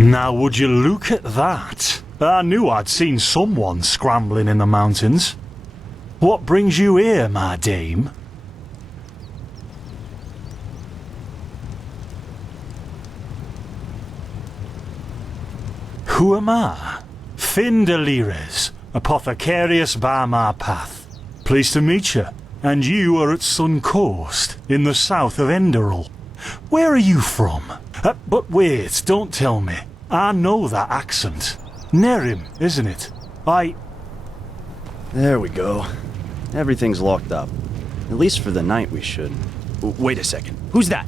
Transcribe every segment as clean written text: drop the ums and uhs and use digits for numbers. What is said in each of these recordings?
Now would you look at that? I knew I'd seen someone scrambling in the mountains. What brings you here, my dame? Who am I? Findelires, apothecarius by my path. Pleased to meet you. And you are at Sun Coast, in the south of Enderal. Where are you from? But wait, don't tell me. I know that accent. Nerim, isn't it? There we go. Everything's locked up. At least for the night we should. Wait a second. Who's that?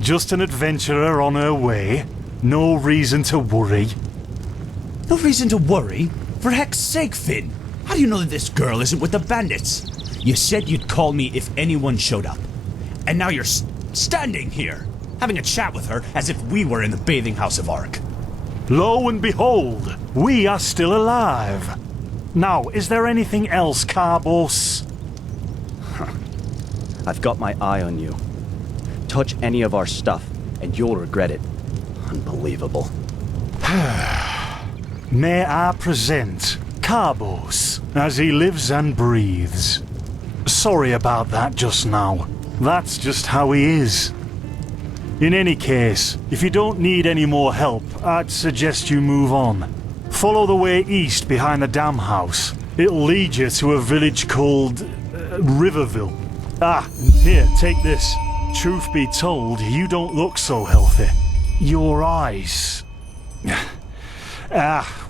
Just an adventurer on her way. No reason to worry. No reason to worry? For heck's sake, Finn! How do you know that this girl isn't with the bandits? You said you'd call me if anyone showed up. And now you're standing here, having a chat with her as if we were in the bathing house of Ark. Lo and behold, we are still alive. Now, is there anything else, Carbos? I've got my eye on you. Touch any of our stuff, and you'll regret it. Unbelievable. May I present Carbos, as he lives and breathes. Sorry about that just now. That's just how he is. In any case, if you don't need any more help, I'd suggest you move on. Follow the way east behind the dam house. It'll lead you to a village called Riverville. Here, take this. Truth be told, you don't look so healthy. Your eyes...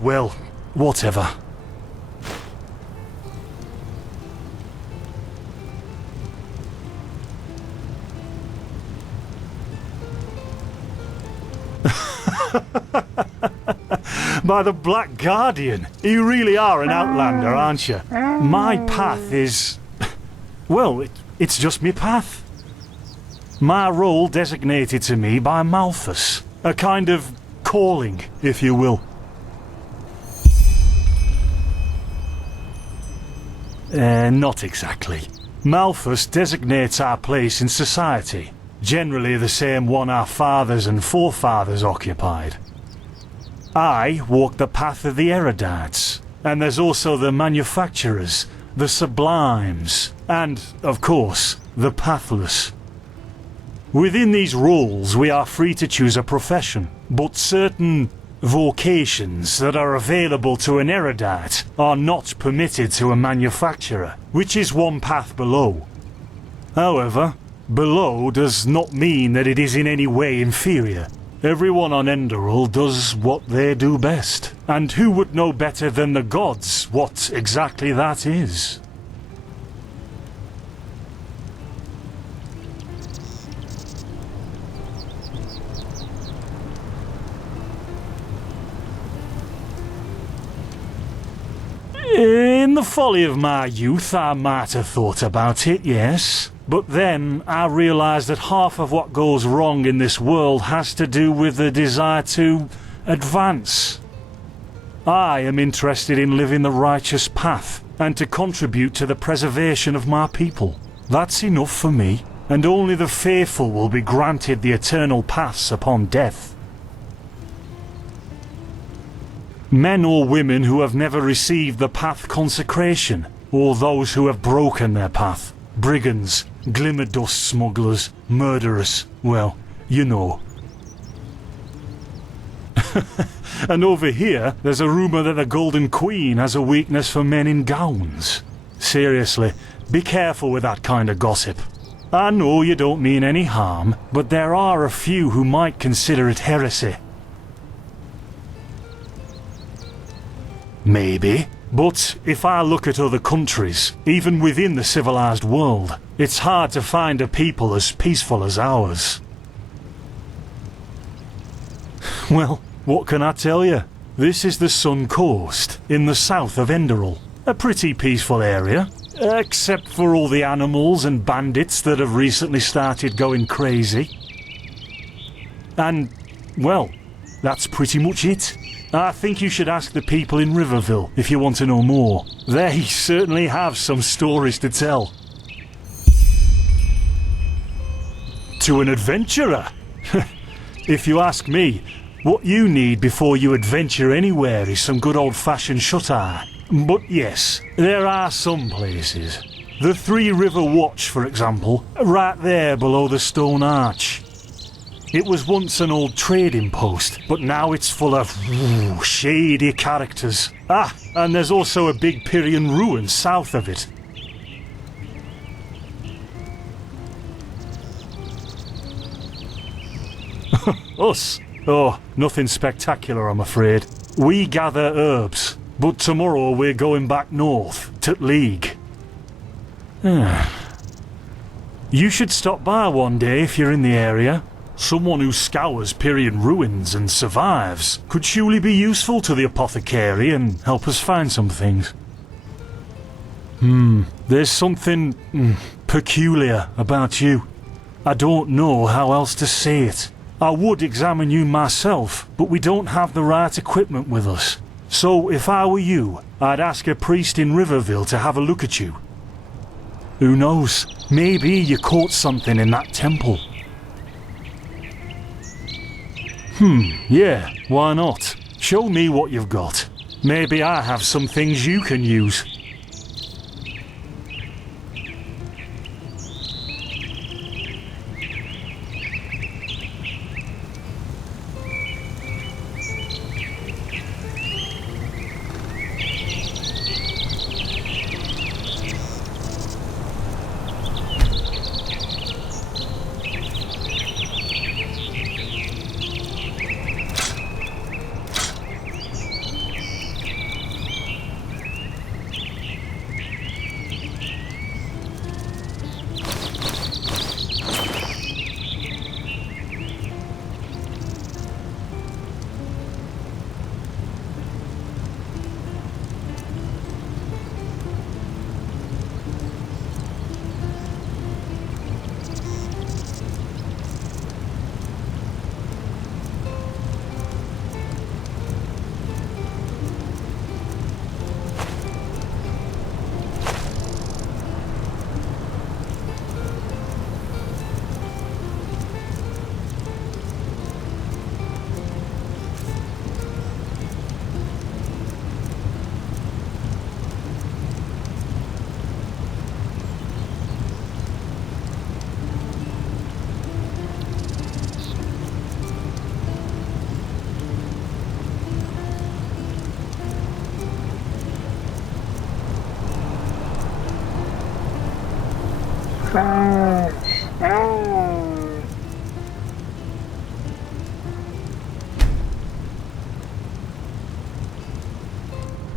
well, whatever. By the Black Guardian, you really are an outlander, aren't you? My path is... well, it's just me path. My role designated to me by Malthus. A kind of calling, if you will. Not exactly. Malthus designates our place in society. Generally the same one our fathers and forefathers occupied. I walk the path of the erudites, and there's also the manufacturers, the sublimes, and, of course, the pathless. Within these roles we are free to choose a profession, but certain vocations that are available to an erudite are not permitted to a manufacturer, which is one path below. However, below does not mean that it is in any way inferior. Everyone on Enderal does what they do best, and who would know better than the gods what exactly that is? In the folly of my youth, I might have thought about it, yes. But then I realised that half of what goes wrong in this world has to do with the desire to advance. I am interested in living the righteous path and to contribute to the preservation of my people. That's enough for me, and only the faithful will be granted the eternal paths upon death. Men or women who have never received the path consecration, or those who have broken their path. Brigands, glimmer dust smugglers, murderers, well, you know. And over here, there's a rumour that the Golden Queen has a weakness for men in gowns. Seriously, be careful with that kind of gossip. I know you don't mean any harm, but there are a few who might consider it heresy. Maybe. But if I look at other countries, even within the civilized world, it's hard to find a people as peaceful as ours. Well, what can I tell you? This is the Sun Coast, in the south of Enderal. A pretty peaceful area, except for all the animals and bandits that have recently started going crazy. And, well, that's pretty much it. I think you should ask the people in Riverville if you want to know more. They certainly have some stories to tell. To an adventurer? If you ask me, what you need before you adventure anywhere is some good old-fashioned shut-eye. But yes, there are some places. The Three River Watch, for example, right there below the stone arch. It was once an old trading post, but now it's full of shady characters. Ah, and there's also a big Pyrian ruin south of it. Us? Oh, nothing spectacular, I'm afraid. We gather herbs, but tomorrow we're going back north, to League. You should stop by one day if you're in the area. Someone who scours Pyrian ruins and survives could surely be useful to the apothecary and help us find some things. There's something peculiar about you. I don't know how else to say it. I would examine you myself, but we don't have the right equipment with us. So if I were you, I'd ask a priest in Riverville to have a look at you. Who knows? Maybe you caught something in that temple. Yeah, why not? Show me what you've got. Maybe I have some things you can use.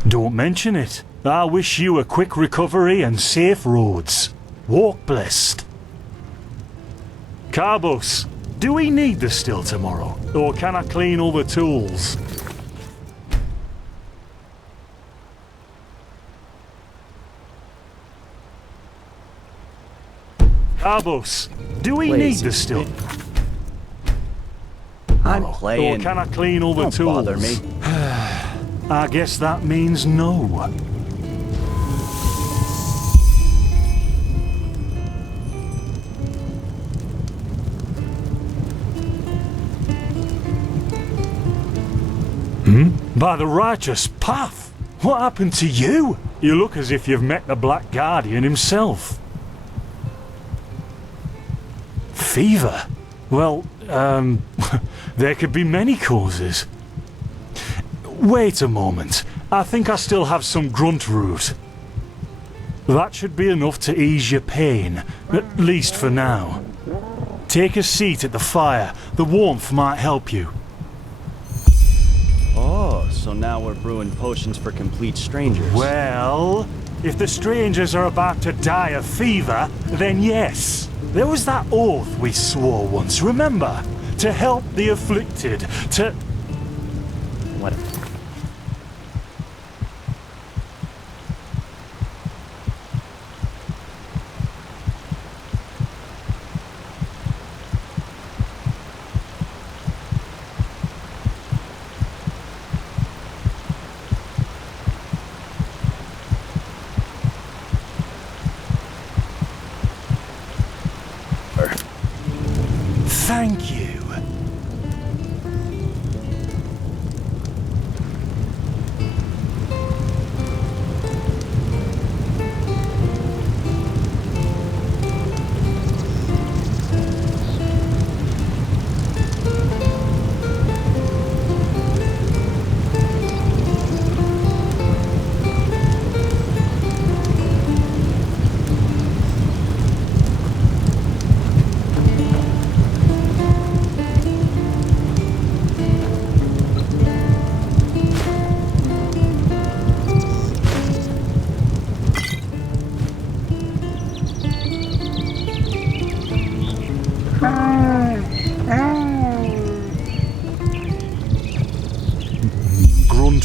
Don't mention it. I wish you a quick recovery and safe roads. Walk blessed. Carbos, do we need the still tomorrow? Or can I clean all the tools? Carbos, do we need the still? I'm playing. Or can I clean all the Don't tools? bother me. I guess that means no. By the righteous path? What happened to you? You look as if you've met the Black Guardian himself. Fever? Well, there could be many causes. Wait a moment. I think I still have some grunt root. That should be enough to ease your pain, at least for now. Take a seat at the fire. The warmth might help you. Oh, so now we're brewing potions for complete strangers. Well, if the strangers are about to die of fever, then yes. There was that oath we swore once, remember? To help the afflicted, to... What? Thank you.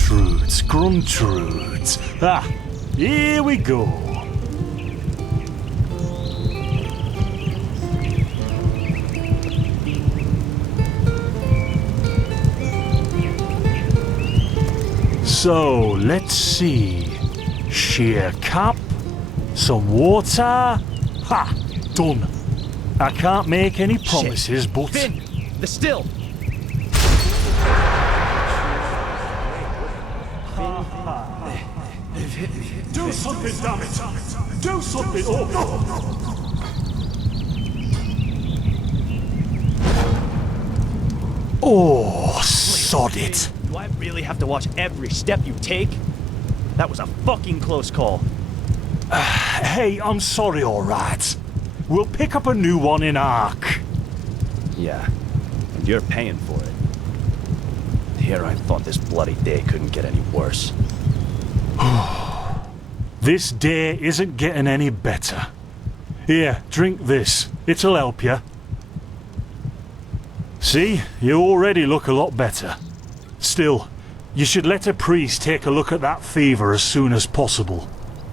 Gruntroots, Gruntroots. Ah, here we go. So, let's see. Sheer cap, some water. Ha! Done. I can't make any promises, Shit. but... Finn! The still! Do something, damn it! Do something! Oh, sod it! Do I really have to watch every step you take? That was a fucking close call. Hey, I'm sorry, alright. We'll pick up a new one in Ark. Yeah, and you're paying for it. Here I thought this bloody day couldn't get any worse. This day isn't getting any better. Here, drink this. It'll help you. See, you already look a lot better. Still, you should let a priest take a look at that fever as soon as possible.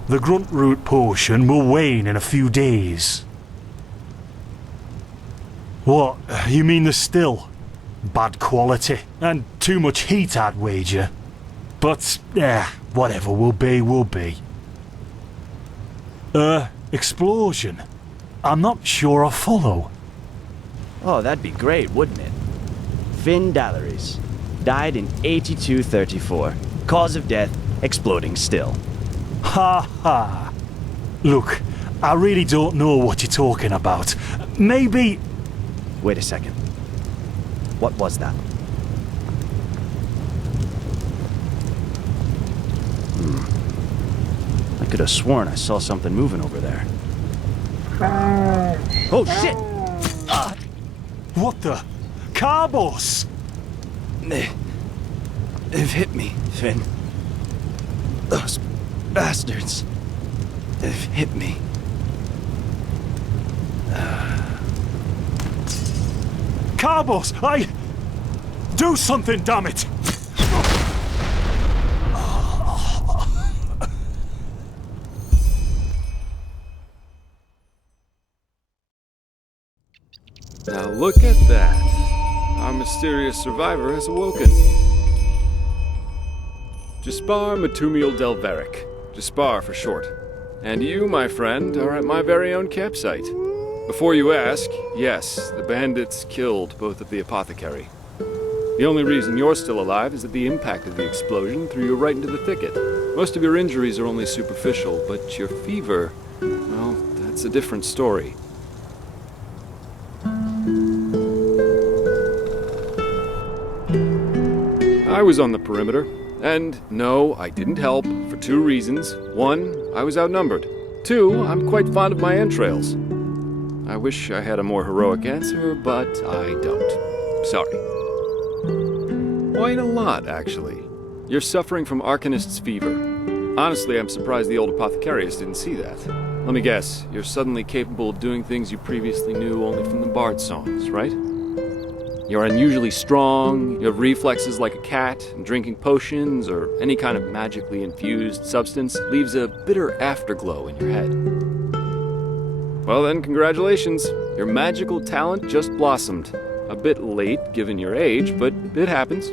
The grunt root potion will wane in a few days. What, you mean the still? Bad quality, and too much heat, I'd wager. But, whatever will be, will be. Explosion? I'm not sure I follow. Oh, that'd be great, wouldn't it? Finn Dalleries. Died in 8234. Cause of death, exploding still. Ha ha. Look, I really don't know what you're talking about. Maybe... Wait a second. What was that? I could have sworn I saw something moving over there. Oh shit! What the? Carbos! They've hit me, Finn. Those bastards. They've hit me. Carbos! Do something, damn it! Now look at that. Our mysterious survivor has awoken. Jaspar Matumiel Delveric. Jaspar for short. And you, my friend, are at my very own campsite. Before you ask, yes, the bandits killed both of the apothecary. The only reason you're still alive is that the impact of the explosion threw you right into the thicket. Most of your injuries are only superficial, but your fever, well, that's a different story. I was on the perimeter, and no, I didn't help, for two reasons. One, I was outnumbered. Two, I'm quite fond of my entrails. I wish I had a more heroic answer, but I don't. Sorry. Quite a lot, actually. You're suffering from Arcanist's fever. Honestly, I'm surprised the old apothecarius didn't see that. Let me guess, you're suddenly capable of doing things you previously knew only from the bard songs, right? You're unusually strong, you have reflexes like a cat, and drinking potions or any kind of magically infused substance leaves a bitter afterglow in your head. Well then, congratulations. Your magical talent just blossomed. A bit late given your age, but it happens.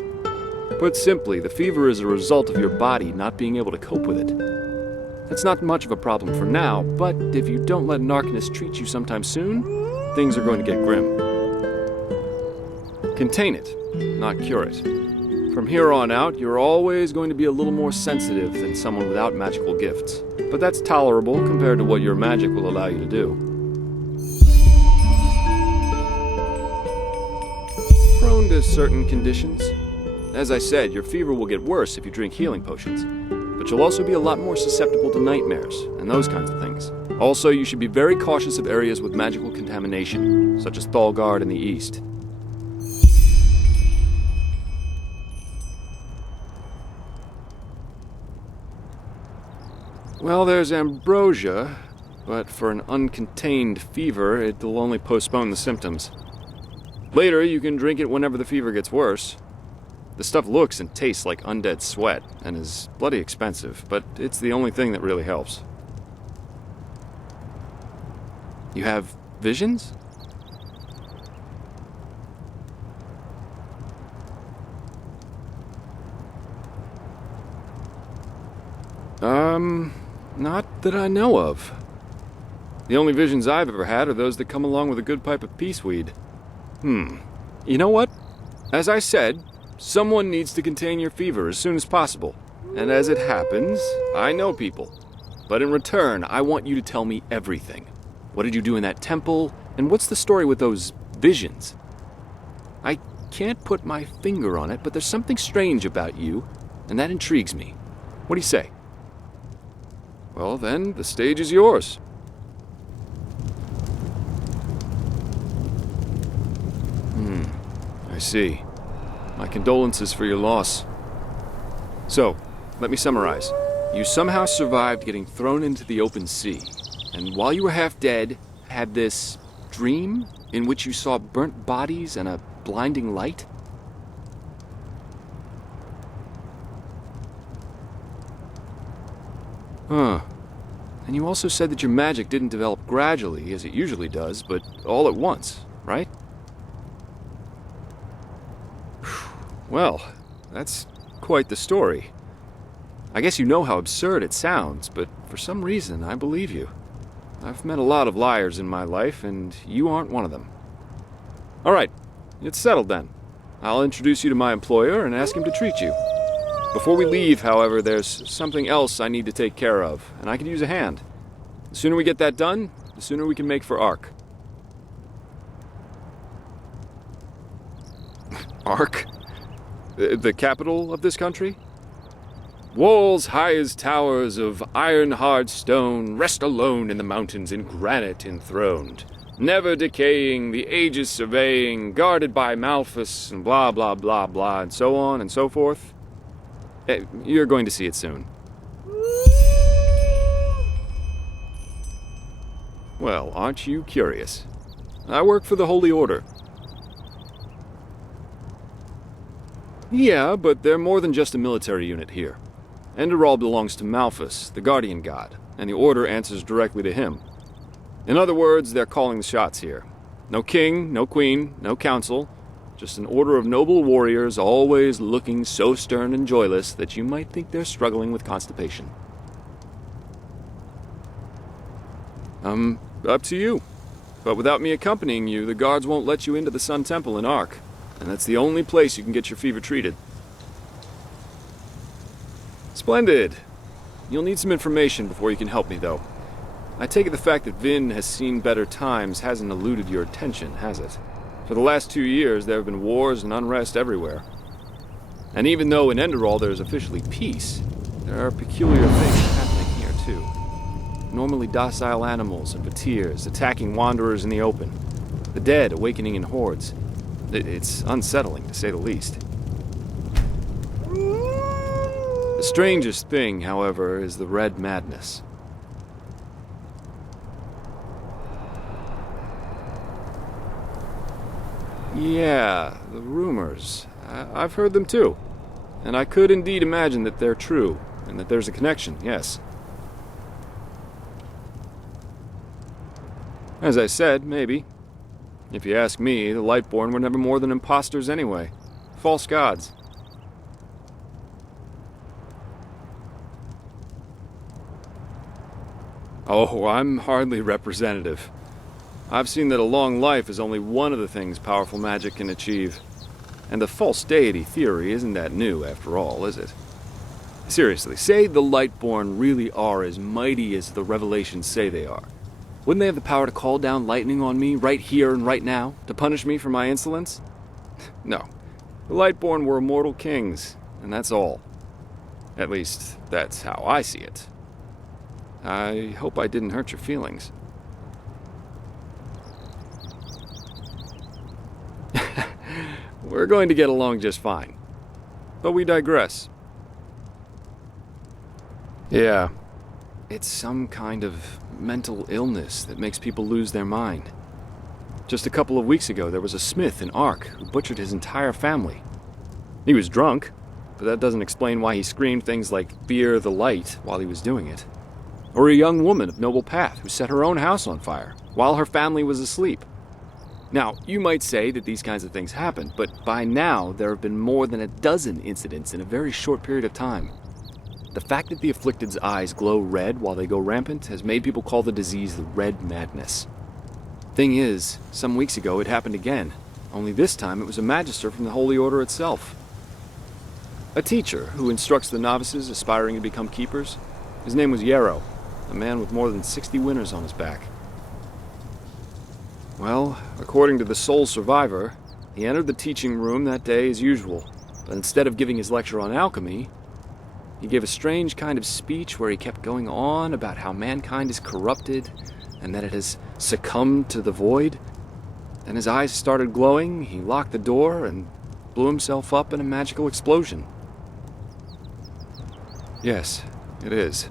Put simply, the fever is a result of your body not being able to cope with it. That's not much of a problem for now, but if you don't let an Arcanist treat you sometime soon, things are going to get grim. Contain it, not cure it. From here on out, you're always going to be a little more sensitive than someone without magical gifts. But that's tolerable compared to what your magic will allow you to do. Prone to certain conditions. As I said, your fever will get worse if you drink healing potions. But you'll also be a lot more susceptible to nightmares and those kinds of things. Also, you should be very cautious of areas with magical contamination, such as Thalgard in the east. Well, there's ambrosia, but for an uncontained fever, it'll only postpone the symptoms. Later, you can drink it whenever the fever gets worse. The stuff looks and tastes like undead sweat, and is bloody expensive, but it's the only thing that really helps. You have visions? Not that I know of. The only visions I've ever had are those that come along with a good pipe of peaceweed. You know what? As I said, someone needs to contain your fever as soon as possible. And as it happens, I know people. But in return, I want you to tell me everything. What did you do in that temple? And what's the story with those visions? I can't put my finger on it, but there's something strange about you, and that intrigues me. What do you say? Well, then, the stage is yours. I see. My condolences for your loss. So, let me summarize. You somehow survived getting thrown into the open sea, and while you were half dead, had this dream in which you saw burnt bodies and a blinding light? Huh. And you also said that your magic didn't develop gradually, as it usually does, but all at once, right? Well, that's quite the story. I guess you know how absurd it sounds, but for some reason, I believe you. I've met a lot of liars in my life, and you aren't one of them. All right, it's settled then. I'll introduce you to my employer and ask him to treat you. Before we leave, however, there's something else I need to take care of, and I could use a hand. The sooner we get that done, the sooner we can make for Ark. Ark? The capital of this country? Walls high as towers of iron-hard stone rest alone in the mountains in granite enthroned, never decaying, the ages surveying, guarded by Malphus, and blah blah blah blah, and so on and so forth. You're going to see it soon. Well, aren't you curious? I work for the Holy Order. Yeah, but they're more than just a military unit here. Enderal belongs to Malphus, the guardian god, and the Order answers directly to him. In other words, they're calling the shots here. No king, no queen, no council, just an order of noble warriors always looking so stern and joyless that you might think they're struggling with constipation. Up to you. But without me accompanying you, the guards won't let you into the Sun Temple in Ark. And that's the only place you can get your fever treated. Splendid. You'll need some information before you can help me, though. I take it the fact that Vin has seen better times hasn't eluded your attention, has it? For the last 2 years, there have been wars and unrest everywhere. And even though in Enderal there is officially peace, there are peculiar things happening here, too. Normally docile animals and fakirs attacking wanderers in the open. The dead awakening in hordes. It's unsettling, to say the least. The strangest thing, however, is the Red Madness. Yeah, the rumors. I've heard them too. And I could indeed imagine that they're true, and that there's a connection, yes. As I said, maybe. If you ask me, the Lightborn were never more than imposters anyway. False gods. Oh, I'm hardly representative. I've seen that a long life is only one of the things powerful magic can achieve. And the false deity theory isn't that new, after all, is it? Seriously, say the Lightborn really are as mighty as the revelations say they are. Wouldn't they have the power to call down lightning on me right here and right now, to punish me for my insolence? No. The Lightborn were immortal kings, and that's all. At least, that's how I see it. I hope I didn't hurt your feelings. We're going to get along just fine. But we digress. Yeah. It's some kind of mental illness that makes people lose their mind. Just a couple of weeks ago, there was a smith in Ark who butchered his entire family. He was drunk, but that doesn't explain why he screamed things like "fear the light" while he was doing it. Or a young woman of noble path who set her own house on fire while her family was asleep. Now, you might say that these kinds of things happen, but by now there have been more than a dozen incidents in a very short period of time. The fact that the afflicted's eyes glow red while they go rampant has made people call the disease the Red Madness. Thing is, some weeks ago it happened again, only this time it was a magister from the Holy Order itself. A teacher who instructs the novices aspiring to become keepers. His name was Yarrow, a man with more than 60 winners on his back. Well, according to the sole survivor, he entered the teaching room that day as usual, but instead of giving his lecture on alchemy, he gave a strange kind of speech where he kept going on about how mankind is corrupted and that it has succumbed to the void. Then his eyes started glowing, he locked the door, and blew himself up in a magical explosion. Yes, it is.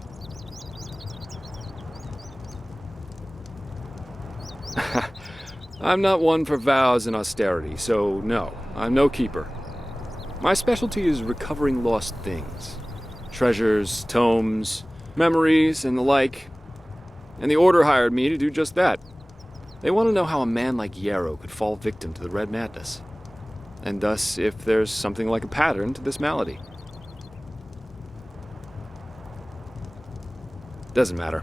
I'm not one for vows and austerity, so no, I'm no keeper. My specialty is recovering lost things. Treasures, tomes, memories, and the like. And the Order hired me to do just that. They want to know how a man like Yarrow could fall victim to the Red Madness. And thus, if there's something like a pattern to this malady. Doesn't matter.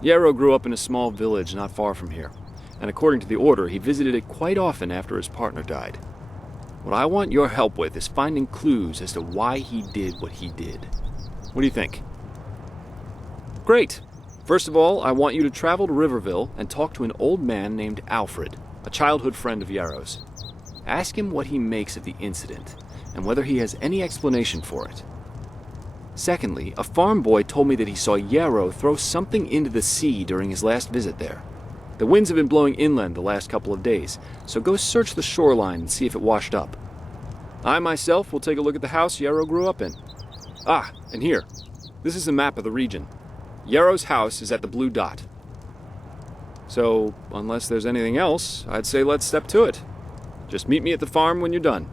Yarrow grew up in a small village not far from here, and according to the Order, he visited it quite often after his partner died. What I want your help with is finding clues as to why he did what he did. What do you think? Great! First of all, I want you to travel to Riverville and talk to an old man named Alfred, a childhood friend of Yarrow's. Ask him what he makes of the incident, and whether he has any explanation for it. Secondly, a farm boy told me that he saw Yarrow throw something into the sea during his last visit there. The winds have been blowing inland the last couple of days, so go search the shoreline and see if it washed up. I myself will take a look at the house Yarrow grew up in. Ah, and here. This is a map of the region. Yarrow's house is at the blue dot. So, unless there's anything else, I'd say let's step to it. Just meet me at the farm when you're done.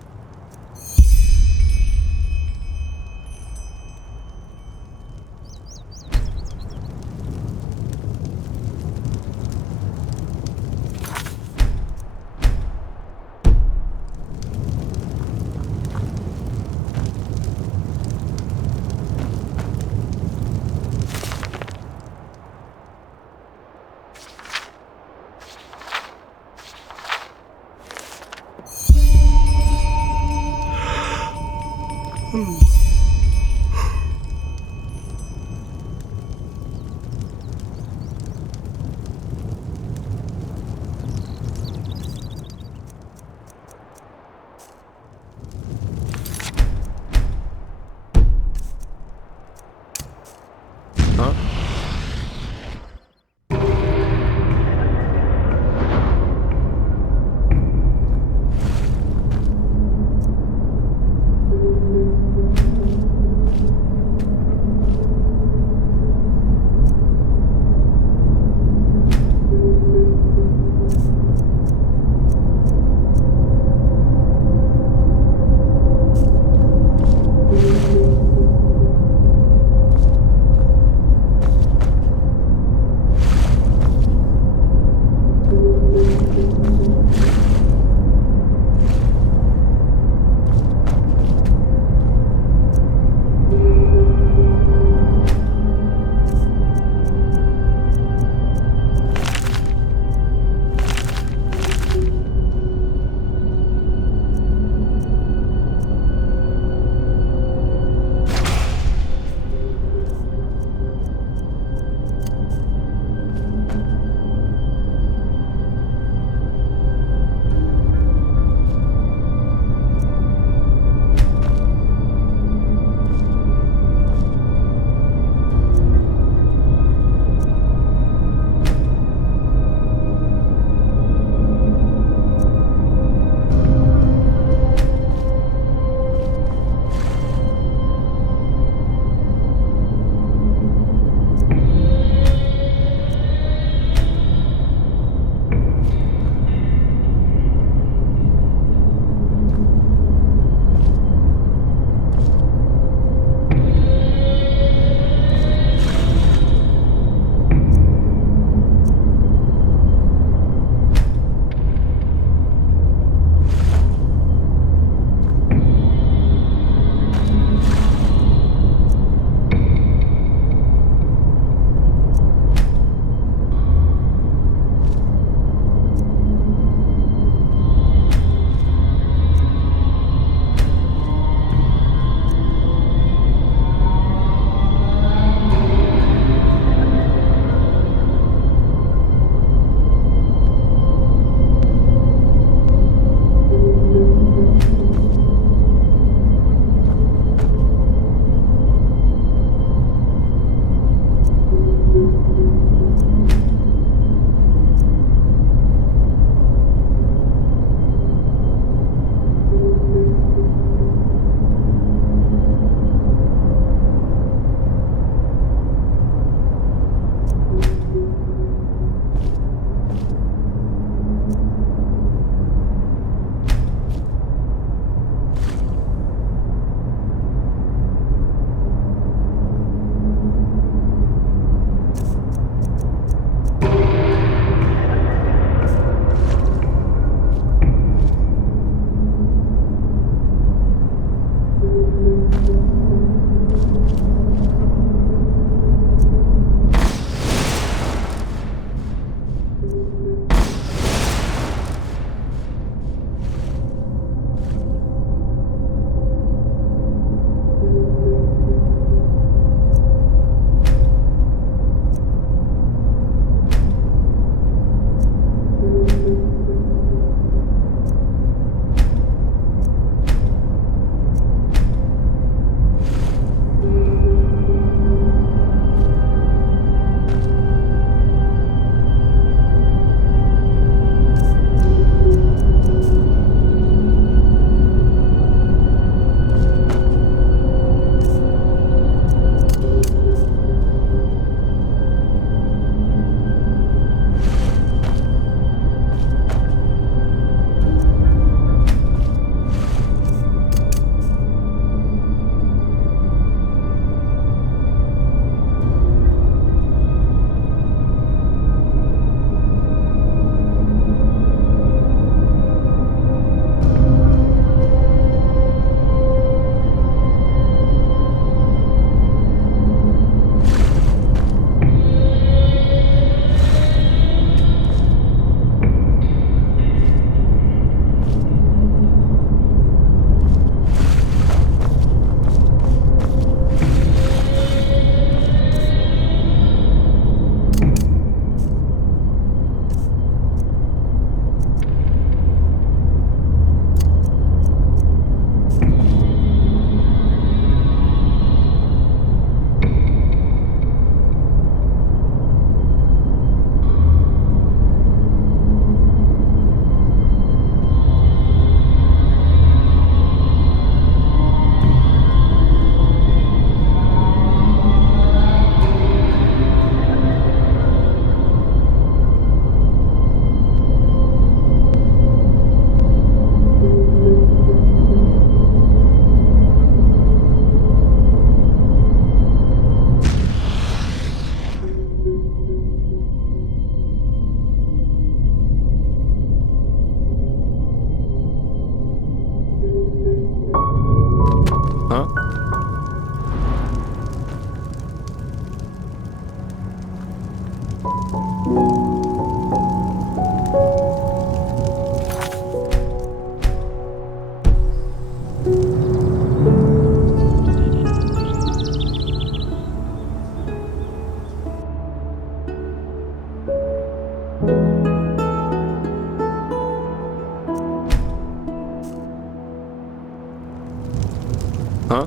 Huh?